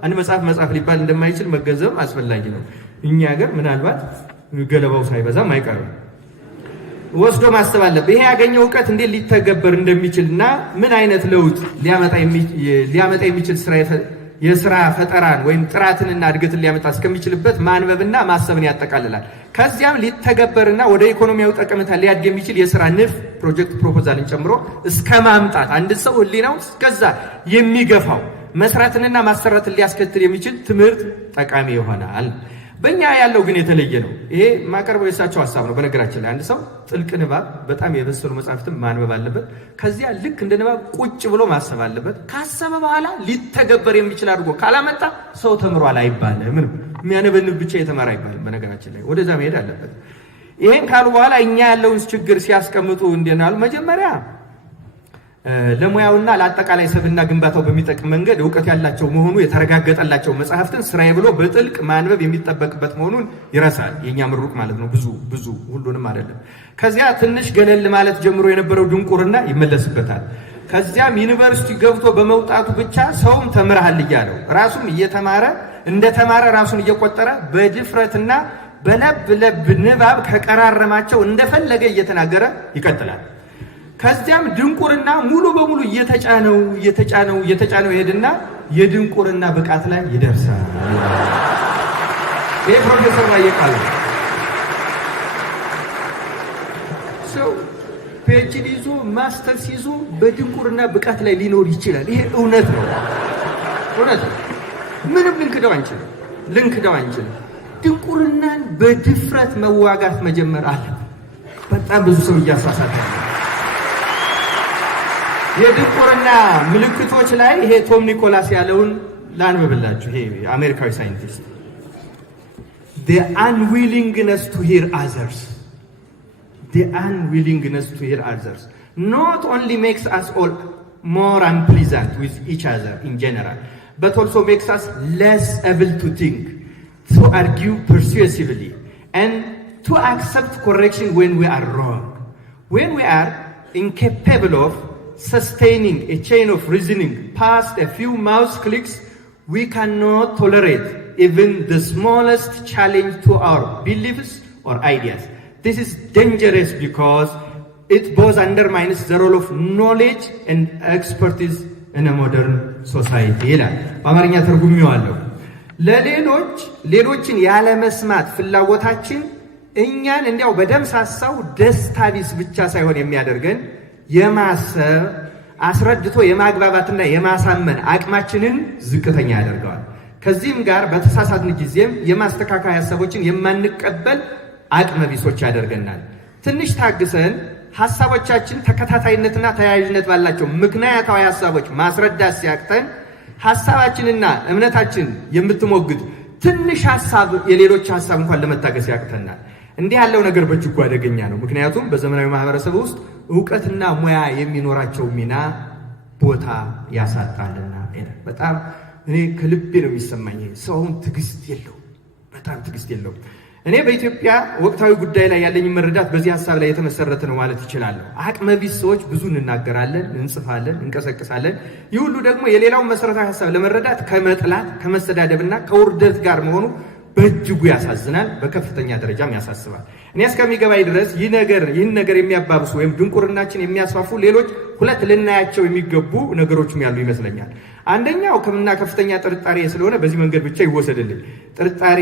አንድ መጽሐፍ ሊባል እንደማይችል መገንዘብ አስፈላጊ ነው። እኛ ሀገር ምናልባት ገለባው ሳይበዛም አይቀርም። ወስዶ ማሰብ አለበት። ይሄ ያገኘው እውቀት እንዴት ሊተገበር እንደሚችልና ምን አይነት ለውጥ ሊያመጣ የሚችል የስራ ፈጠራን ወይም ጥራትንና እድገትን ሊያመጣ እስከሚችልበት ማንበብና ማሰብን ያጠቃልላል። ከዚያም ሊተገበርና ወደ ኢኮኖሚያዊ ጠቀሜታ ሊያድግ የሚችል የስራ ንድፍ ፕሮጀክት ፕሮፖዛልን ጨምሮ እስከ ማምጣት አንድ ሰው ህሊናው እስከዛ የሚገፋው መስራትንና ማሰራትን ሊያስከትል የሚችል ትምህርት ጠቃሚ ይሆናል። በእኛ ያለው ግን የተለየ ነው። ይሄ ማቀርበው የእሳቸው ሀሳብ ነው። በነገራችን ላይ አንድ ሰው ጥልቅ ንባብ፣ በጣም የበሰሉ መጽሐፍትን ማንበብ አለበት። ከዚያ ልክ እንደ ንባብ ቁጭ ብሎ ማሰብ አለበት። ካሰበ በኋላ ሊተገበር የሚችል አድርጎ ካላመጣ ሰው ተምሯል አይባልም። ምንም የሚያነበንብ ብቻ የተማረ አይባልም። በነገራችን ላይ ወደዛ መሄድ አለበት። ይሄን ካሉ በኋላ እኛ ያለውን ችግር ሲያስቀምጡ እንደናሉ መጀመሪያ ለሙያውና ለአጠቃላይ ሰብዕና ግንባታው በሚጠቅም መንገድ እውቀት ያላቸው መሆኑ የተረጋገጠላቸው መጽሐፍትን ስራዬ ብሎ በጥልቅ ማንበብ የሚጠበቅበት መሆኑን ይረሳል። የኛ ምሩቅ ማለት ነው። ብዙ ሁሉንም አይደለም። ከዚያ ትንሽ ገለል ማለት ጀምሮ የነበረው ድንቁርና ይመለስበታል። ከዚያም ዩኒቨርሲቲ ገብቶ በመውጣቱ ብቻ ሰውም ተምረሃል እያለው ራሱም እየተማረ እንደተማረ ራሱን እየቆጠረ በድፍረትና በለብ ንባብ ከቀራረማቸው እንደፈለገ እየተናገረ ይቀጥላል። ከዚያም ድንቁርና ሙሉ በሙሉ እየተጫነው ይሄድና የድንቁርና ብቃት ላይ ይደርሳል። ይሄ ፕሮፌሰር ባየቃል ሰው ፒኤችዲ ይዞ ማስተርስ ይዞ በድንቁርና ብቃት ላይ ሊኖር ይችላል። ይሄ እውነት ነው። ምንም ልንክደው አንችልም። ድንቁርናን በድፍረት መዋጋት መጀመር አለ። በጣም ብዙ ሰው እያሳሳተ ነው። የድንቁርና ምልክቶች ላይ ይሄ ቶም ኒኮላስ ያለውን ላንብብላችሁ። ይሄ አሜሪካዊ ሳይንቲስት the unwillingness to hear others not only makes us all more unpleasant with each other in general but also makes us less able to think, to argue persuasively and to accept correction when we are wrong. When we are incapable of sustaining a chain of reasoning past a few mouse clicks, we cannot tolerate even the smallest challenge to our beliefs or ideas. This is dangerous because it both undermines the role of knowledge and expertise in a modern society. ይላል በአማርኛ ተርጉሜዋለሁ። ሌሎችን ያለ መስማት ፍላጎታችን እኛን እንዲያው በደምሳሳው ደስታ ቢስ ብቻ ሳይሆን የሚያደርገን የማሰብ አስረድቶ የማግባባትና የማሳመን አቅማችንን ዝቅተኛ ያደርገዋል። ከዚህም ጋር በተሳሳትን ጊዜም የማስተካከያ ሐሳቦችን የማንቀበል አቅመ ቢሶች ያደርገናል። ትንሽ ታግሰን ሐሳቦቻችን ተከታታይነትና ተያያዥነት ባላቸው ምክንያታዊ ሐሳቦች ማስረዳት ሲያቅተን ሐሳባችንና እምነታችን የምትሞግት ትንሽ ሐሳብ የሌሎች ሐሳብ እንኳን ለመታገስ ያቅተናል። እንዲህ ያለው ነገር በእጅጉ አደገኛ ነው። ምክንያቱም በዘመናዊ ማህበረሰብ ውስጥ ዕውቀትና ሙያ የሚኖራቸው ሚና ቦታ ያሳጣልና። በጣም እኔ ከልቤ ነው የሚሰማኝ። ሰውን ትዕግስት የለው፣ በጣም ትዕግስት የለው። እኔ በኢትዮጵያ ወቅታዊ ጉዳይ ላይ ያለኝ መረዳት በዚህ ሐሳብ ላይ የተመሰረተ ነው ማለት ይችላል። አቅመቢስ ሰዎች ብዙ እንናገራለን፣ እንጽፋለን፣ እንቀሰቅሳለን። ይህ ሁሉ ደግሞ የሌላውን መሰረታዊ ሐሳብ ለመረዳት ከመጥላት ከመሰዳደብና ከውርደት ጋር መሆኑ በእጅጉ ያሳዝናል፣ በከፍተኛ ደረጃም ያሳስባል። እኔ እስከሚገባኝ ድረስ ይህን ነገር የሚያባብሱ ወይም ድንቁርናችን የሚያስፋፉ ሌሎች ሁለት ልናያቸው የሚገቡ ነገሮችም ያሉ ይመስለኛል። አንደኛው ከፍተኛ ጥርጣሬ ስለሆነ በዚህ መንገድ ብቻ ይወሰድልኝ። ጥርጣሬ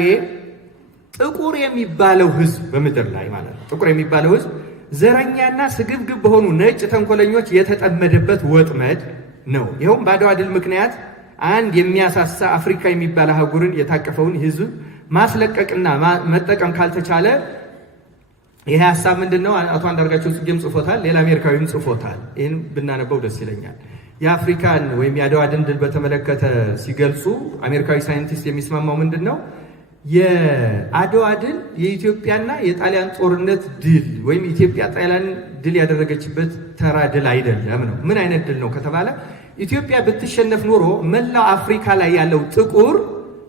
ጥቁር የሚባለው ሕዝብ በምድር ላይ ማለት ነው። ጥቁር የሚባለው ሕዝብ ዘረኛና ስግብግብ በሆኑ ነጭ ተንኮለኞች የተጠመደበት ወጥመድ ነው። ይኸውም በአድዋ ድል ምክንያት አንድ የሚያሳሳ አፍሪካ የሚባል አህጉርን የታቀፈውን ሕዝብ ማስለቀቅና መጠቀም ካልተቻለ ይሄ ሐሳብ ምንድነው? አቶ አንዳርጋቸው ጽጌም ጽፎታል፣ ሌላ አሜሪካዊም ጽፎታል። ይህን ብናነበው ደስ ይለኛል። የአፍሪካን ወይም የአድዋ ድል በተመለከተ ሲገልጹ አሜሪካዊ ሳይንቲስት የሚስማማው ምንድነው? የአድዋ ድል የኢትዮጵያና የጣሊያን ጦርነት ድል ወይም ኢትዮጵያ ጣሊያን ድል ያደረገችበት ተራ ድል አይደለም ነው። ምን አይነት ድል ነው ከተባለ ኢትዮጵያ ብትሸነፍ ኖሮ መላው አፍሪካ ላይ ያለው ጥቁር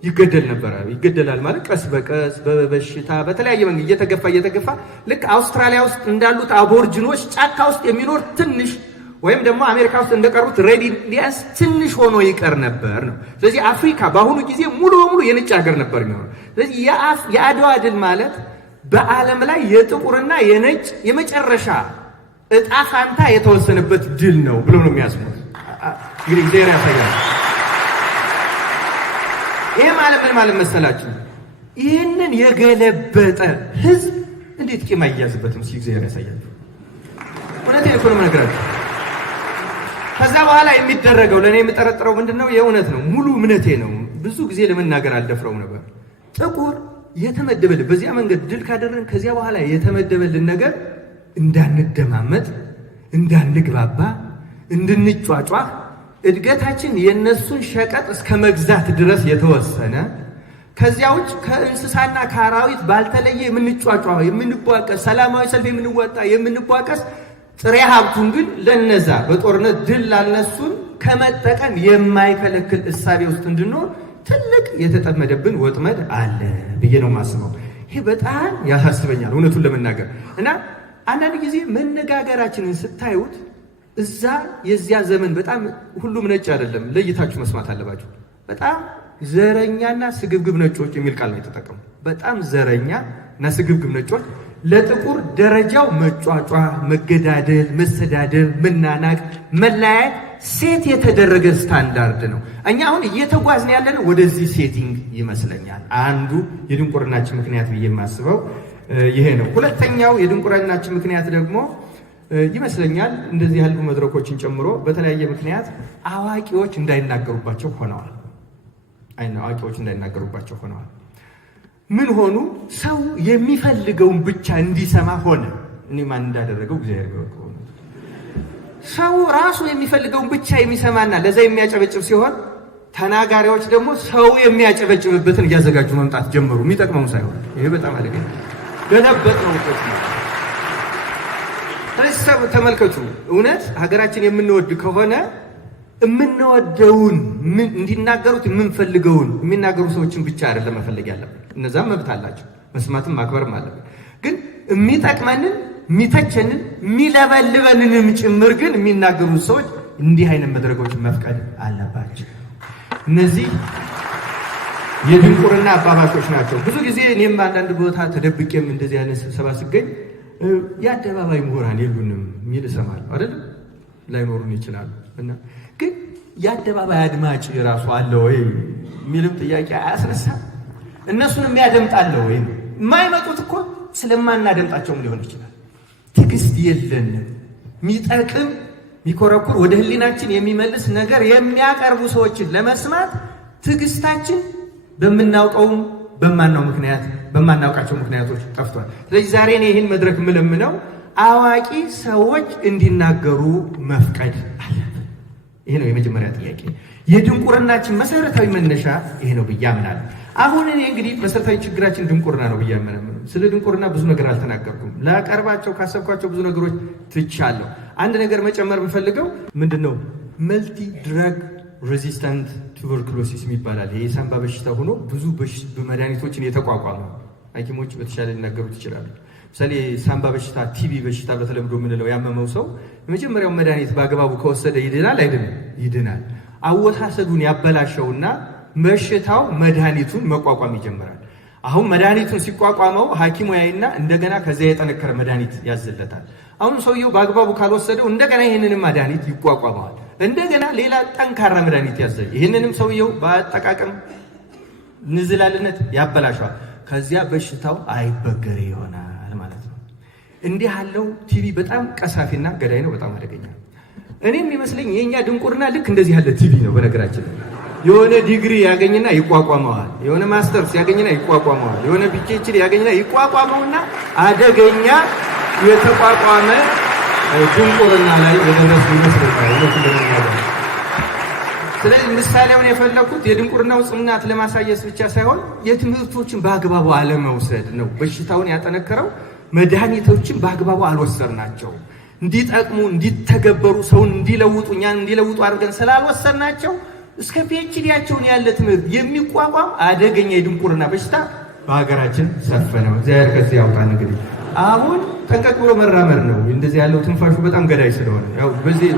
ይገደል ነበር። ይገደላል ማለት ቀስ በቀስ በበሽታ በተለያየ መንገድ እየተገፋ ልክ አውስትራሊያ ውስጥ እንዳሉት አቦርጅኖች ጫካ ውስጥ የሚኖር ትንሽ ወይም ደግሞ አሜሪካ ውስጥ እንደቀሩት ሬድ ኢንዲያንስ ትንሽ ሆኖ ይቀር ነበር ነው። ስለዚህ አፍሪካ በአሁኑ ጊዜ ሙሉ በሙሉ የነጭ ሀገር ነበር የሚሆነው። ስለዚህ የአድዋ ድል ማለት በዓለም ላይ የጥቁርና የነጭ የመጨረሻ እጣ ፋንታ የተወሰነበት ድል ነው ብሎ ነው የሚያስቡት። እንግዲህ እግዚአብሔር ያሳያል። ይሄ ማለት ምን ማለት መሰላችሁ? ይህንን የገለበጠ ህዝብ እንዴት ቂም አይያዝበትም? እስኪ እግዚአብሔር ያሳያል። እውነቴን እኮ ነው የምነግራችሁ። ከዛ በኋላ የሚደረገው ለእኔ የምጠረጥረው ምንድነው? የእውነት ነው፣ ሙሉ እምነቴ ነው። ብዙ ጊዜ ለመናገር አልደፍረው ነበር። ጥቁር የተመደበልን በዚያ መንገድ ድል ካደረግን ከዚያ በኋላ የተመደበልን ነገር እንዳንደማመጥ፣ እንዳንግባባ፣ እንድንጫጫ እድገታችን የነሱን ሸቀጥ እስከ መግዛት ድረስ የተወሰነ ከዚያ ውጭ ከእንስሳና ከአራዊት ባልተለየ የምንጫጫ የምንቧቀስ ሰላማዊ ሰልፍ የምንወጣ የምንቧቀስ ጥሬ ሀብቱን ግን ለነዛ በጦርነት ድል ላልነሱን ከመጠቀም የማይከለክል እሳቤ ውስጥ እንድንኖር ትልቅ የተጠመደብን ወጥመድ አለ ብዬ ነው የማስበው። ይሄ በጣም ያሳስበኛል እውነቱን ለመናገር እና አንዳንድ ጊዜ መነጋገራችንን ስታዩት እዛ የዚያ ዘመን በጣም ሁሉም ነጭ አይደለም፣ ለይታችሁ መስማት አለባችሁ። በጣም ዘረኛና ስግብግብ ነጮች የሚል ቃል ነው የተጠቀሙ። በጣም ዘረኛና ስግብግብ ነጮች ለጥቁር ደረጃው መጫጫ፣ መገዳደል፣ መሰዳደብ፣ መናናቅ፣ መለያየት ሴት የተደረገ ስታንዳርድ ነው። እኛ አሁን እየተጓዝን ያለነው ወደዚህ ሴቲንግ ይመስለኛል። አንዱ የድንቁርናችን ምክንያት ብዬ የማስበው ይሄ ነው። ሁለተኛው የድንቁርናችን ምክንያት ደግሞ ይመስለኛል እንደዚህ ያሉ መድረኮችን ጨምሮ በተለያየ ምክንያት አዋቂዎች እንዳይናገሩባቸው ሆነዋል። አዋቂዎች እንዳይናገሩባቸው ሆነዋል። ምን ሆኑ? ሰው የሚፈልገውን ብቻ እንዲሰማ ሆነ። እኔ ማን እንዳደረገው እግዚአብሔር ይወቀው። ሰው ራሱ የሚፈልገውን ብቻ የሚሰማና ለዛ የሚያጨበጭብ ሲሆን ተናጋሪዎች ደግሞ ሰው የሚያጨበጭብበትን እያዘጋጁ መምጣት ጀመሩ። የሚጠቅመው ሳይሆን ይሄ በጣም አደገኛ ገለበጥ ነው። ተሰብ ተመልከቱ። እውነት ሀገራችን የምንወድ ከሆነ የምንወደውን እንዲናገሩት የምንፈልገውን የሚናገሩ ሰዎችን ብቻ አይደለም መፈለግ ያለብን። እነዛም መብት አላቸው፣ መስማትም ማክበርም አለብን። ግን የሚጠቅመንን የሚተቸንን የሚለበልበንንም ጭምር ግን የሚናገሩ ሰዎች እንዲህ አይነት መድረኮች መፍቀድ አለባቸው። እነዚህ የድንቁርና አባባሾች ናቸው። ብዙ ጊዜ እኔም አንዳንድ ቦታ ተደብቄም እንደዚህ አይነት ስብሰባ ሲገኝ የአደባባይ ምሁራን የሉንም የሚል እሰማለሁ። አይደለም ላይኖሩን ይችላሉ። እና ግን የአደባባይ አድማጭ የራሱ አለ ወይ የሚልም ጥያቄ አያስነሳም። እነሱንም ያደምጣል ወይ? የማይመጡት እኮ ስለማናደምጣቸውም ሊሆን ይችላል። ትዕግስት የለንም። የሚጠቅም የሚኮረኩር ወደ ህሊናችን የሚመልስ ነገር የሚያቀርቡ ሰዎችን ለመስማት ትዕግስታችን በምናውቀውም በማናውቃቸው ምክንያቶች ጠፍቷል። ስለዚህ ዛሬ እኔ ይህን መድረክ የምለምነው አዋቂ ሰዎች እንዲናገሩ መፍቀድ አለብን። ይሄ ነው የመጀመሪያ ጥያቄ። የድንቁርናችን መሰረታዊ መነሻ ይሄ ነው ብዬ አምናለሁ። አሁን እኔ እንግዲህ መሰረታዊ ችግራችን ድንቁርና ነው ብዬ አምናለሁ። ስለ ድንቁርና ብዙ ነገር አልተናገርኩም። ላቀርባቸው ካሰብኳቸው ብዙ ነገሮች ትቻለሁ። አንድ ነገር መጨመር የምፈልገው ምንድነው መልቲ ድራግ ሬዚስታንት ቱበርኩሎሲስ ይባላል። ይሄ የሳምባ በሽታ ሆኖ ብዙ መድኃኒቶችን የተቋቋመ ሐኪሞች በተሻለ ሊናገሩት ይችላሉ። ምሳሌ ሳምባ በሽታ ቲቢ በሽታ በተለምዶ የምንለው ያመመው ሰው የመጀመሪያው መድኃኒት በአግባቡ ከወሰደ ይድናል አይደለም? ይድናል። አወሳሰዱን ያበላሸውና በሽታው መድኃኒቱን መቋቋም ይጀምራል። አሁን መድኃኒቱን ሲቋቋመው ሐኪሙ ያይና እንደገና ከዚያ የጠነከረ መድኃኒት ያዝለታል። አሁን ሰውየው በአግባቡ ካልወሰደው እንደገና ይህንንም መድኃኒት ይቋቋመዋል። እንደገና ሌላ ጠንካራ መድኃኒት ያዘል። ይህንንም ሰውየው በአጠቃቀም ንዝላልነት ያበላሸዋል። ከዚያ በሽታው አይበገሬ ይሆናል ማለት ነው። እንዲህ ያለው ቲቪ በጣም ቀሳፊና ገዳይ ነው። በጣም አደገኛ ነው። እኔም ይመስለኝ የኛ ድንቁርና ልክ እንደዚህ ያለ ቲቪ ነው። በነገራችን የሆነ ዲግሪ ያገኝና ይቋቋመዋል። የሆነ ማስተርስ ያገኝና ይቋቋመዋል። የሆነ ፒኤችዲ ያገኝና ይቋቋመውና አደገኛ የተቋቋመ ድንቁርና ላይ የደረሱ ይመስለኛል። ስለዚህ ምሳሌውን የፈለኩት የድንቁርናው ጽናት ለማሳየት ብቻ ሳይሆን የትምህርቶችን በአግባቡ አለመውሰድ ነው በሽታውን ያጠነከረው። መድኃኒቶችን በአግባቡ አልወሰድናቸው እንዲጠቅሙ እንዲተገበሩ ሰውን እንዲለውጡ እኛን እንዲለውጡ አድርገን ስላልወሰድናቸው እስከ ፒኤችዲያቸውን ያለ ትምህርት የሚቋቋም አደገኛ የድንቁርና በሽታ በሀገራችን ሰፈነው። እግዚአብሔር ከዚህ ያውጣን። እንግዲህ አሁን ጠንቀቅ ብሎ መራመድ ነው። እንደዚህ ያለው ትንፋሹ በጣም ገዳይ ስለሆነ ያው በዚህ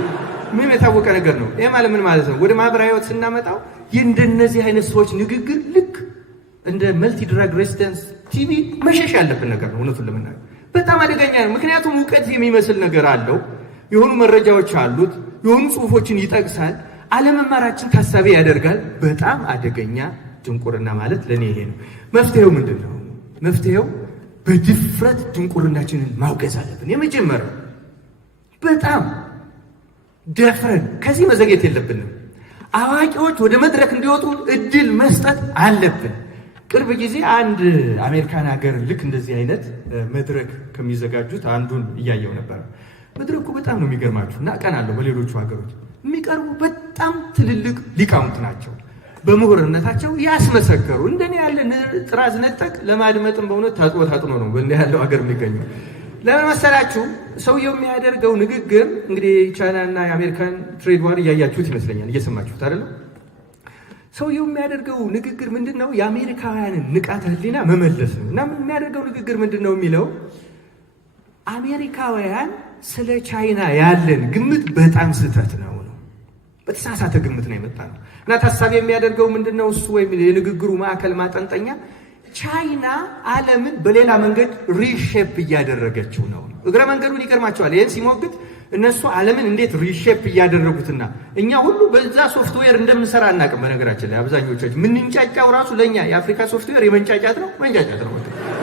ምን የታወቀ ነገር ነው። ይሄ ማለት ምን ማለት ነው? ወደ ማህበራዊ ህይወት ስናመጣው የእንደነዚህ አይነት ሰዎች ንግግር ልክ እንደ መልቲ ድራግ ሬዚስታንስ ቲቪ መሸሽ ያለብን ነገር ነው። እውነቱን ለመናገር በጣም አደገኛ ነው። ምክንያቱም እውቀት የሚመስል ነገር አለው፣ የሆኑ መረጃዎች አሉት፣ የሆኑ ጽሁፎችን ይጠቅሳል። አለመማራችን ታሳቢ ያደርጋል። በጣም አደገኛ ድንቁርና ማለት ለኔ ይሄ ነው። መፍትሄው ምንድን ነው? መፍትሄው በድፍረት ድንቁርናችንን ማውገዝ አለብን። የመጀመሪያው በጣም ደፍረን ከዚህ መዘግየት የለብንም። አዋቂዎች ወደ መድረክ እንዲወጡ እድል መስጠት አለብን። ቅርብ ጊዜ አንድ አሜሪካን ሀገር ልክ እንደዚህ አይነት መድረክ ከሚዘጋጁት አንዱን እያየው ነበር። መድረኩ በጣም ነው የሚገርማችሁ እና ቀናለሁ። በሌሎቹ ሀገሮች የሚቀርቡ በጣም ትልልቅ ሊቃውንት ናቸው። በምሁርነታቸው ያስመሰከሩ እንደኔ ያለ ጥራዝ ነጠቅ ለማድመጥም በእውነት ታጥኖ ነው በእንዲህ ያለው ሀገር የሚገኘው። ለመሰላችሁ ሰውየው የሚያደርገው ንግግር እንግዲህ ቻይናና የአሜሪካን ትሬድ ዋር እያያችሁት ይመስለኛል፣ እየሰማችሁት አይደለም? ሰውየው የሚያደርገው ንግግር ምንድነው? የአሜሪካውያንን ንቃተ ህሊና መመለስ ነው። እና የሚያደርገው ንግግር ምንድነው የሚለው? አሜሪካውያን ስለ ቻይና ያለን ግምት በጣም ስህተት ነው። በተሳሳተ ግምት ነው የመጣ ነው። እና ታሳቢ የሚያደርገው ምንድነው? እሱ ወይም የንግግሩ ማዕከል ማጠንጠኛ ቻይና ዓለምን በሌላ መንገድ ሪሼፕ እያደረገችው ነው። እግረ መንገዱን ይገርማቸዋል። ይህን ሲሞግት እነሱ ዓለምን እንዴት ሪሼፕ እያደረጉትና እኛ ሁሉ በዛ ሶፍትዌር እንደምንሰራ አናውቅም። በነገራችን ላይ አብዛኞቻችን ምንንጫጫው ራሱ ለእኛ የአፍሪካ ሶፍትዌር የመንጫጫት ነው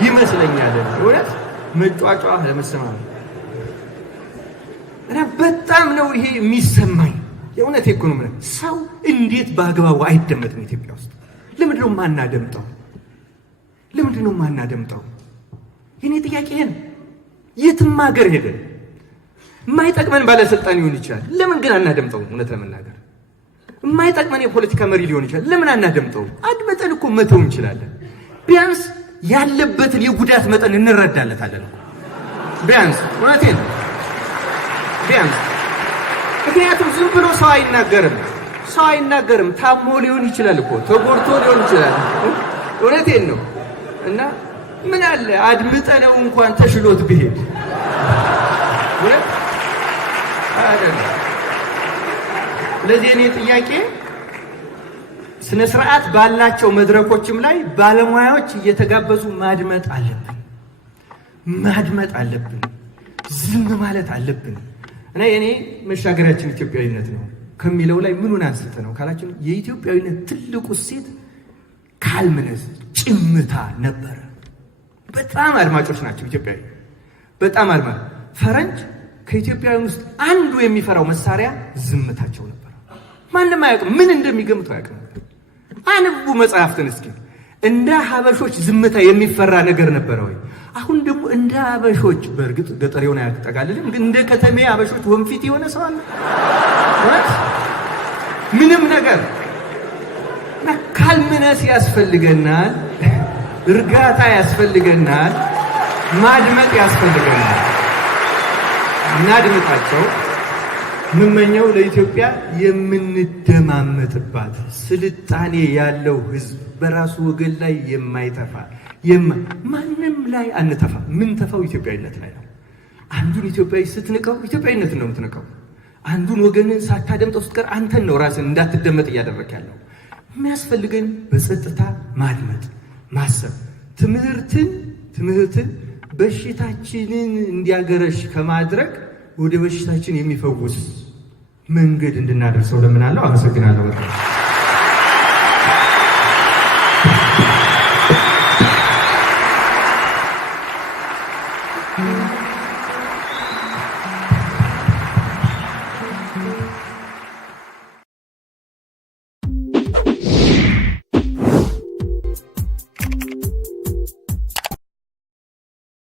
ይመስለኛል። እውነት መጫጫ ለመሰማት እና በጣም ነው ይሄ የሚሰማኝ። የእውነት ኢኮኖሚ ሰው እንዴት በአግባቡ አይደመጥም? ኢትዮጵያ ውስጥ ለምንድን ነው ማናደምጠው? ለምንድን ነው ማናደምጠው? የኔ ጥያቄ ይሄን። የትም ሀገር ሄደን የማይጠቅመን ባለስልጣን ሊሆን ይችላል፣ ለምን ግን አናደምጠው? እውነት ለመናገር የማይጠቅመን የፖለቲካ መሪ ሊሆን ይችላል፣ ለምን አናደምጠው? አድመጠን እኮ መተው እንችላለን። ቢያንስ ያለበትን የጉዳት መጠን እንረዳለታለን። ቢያንስ እውነቴን ቢያንስ ምክንያቱም ዝም ብሎ ሰው አይናገርም። ታሞ ሊሆን ይችላል እኮ ተጎድቶ ሊሆን ይችላል። እውነቴን ነው። እና ምን አለ አድምጠነው እንኳን ተሽሎት ቢሄድ ስለዚህ እኔ ጥያቄ ስነ ስርዓት ባላቸው መድረኮችም ላይ ባለሙያዎች እየተጋበዙ ማድመጥ አለብን። ዝም ማለት አለብን። እና የኔ መሻገሪያችን ኢትዮጵያዊነት ነው ከሚለው ላይ ምኑን አንስተ ነው ካላችን የኢትዮጵያዊነት ትልቁ ሴት ካልምነስ ጭምታ ነበረ። በጣም አድማጮች ናቸው ኢትዮጵያዊ። በጣም አድማጭ ፈረንጅ ከኢትዮጵያዊ ውስጥ አንዱ የሚፈራው መሳሪያ ዝምታቸው ነበር። ማንም አያውቅም፣ ምን እንደሚገምቱ አያውቅም። አንቡ መጽሐፍትን እስኪ እንደ ሀበሾች ዝምታ የሚፈራ ነገር ነበረ ወይ? አሁን ደግሞ እንደ ሀበሾች በእርግጥ ገጠሬውን አያጠቃልልም፣ ግን እንደ ከተሜ ሀበሾች ወንፊት የሆነ ሰው አለ? ምንም ነገር ካልምነስ ያስፈልገናል፣ እርጋታ ያስፈልገናል፣ ማድመጥ ያስፈልገናል። እናድምጣቸው። ምመኘው ለኢትዮጵያ የምንደማመጥባት ስልጣኔ ያለው ህዝብ በራሱ ወገን ላይ የማይተፋ ማንም ላይ አንተፋ። ምን ተፋው ኢትዮጵያዊነት ላይ ነው። አንዱን ኢትዮጵያዊ ስትንቀው ኢትዮጵያዊነት ነው የምትንቀው። አንዱን ወገንን ሳታደምጠው ስትቀር አንተን ነው ራስን እንዳትደመጥ እያደረክ ያለው። የሚያስፈልገን በጸጥታ ማድመጥ፣ ማሰብ፣ ትምህርትን በሽታችንን እንዲያገረሽ ከማድረግ ወደ በሽታችን የሚፈውስ መንገድ እንድናደርሰው ለምናለው። አመሰግናለሁ። በጣም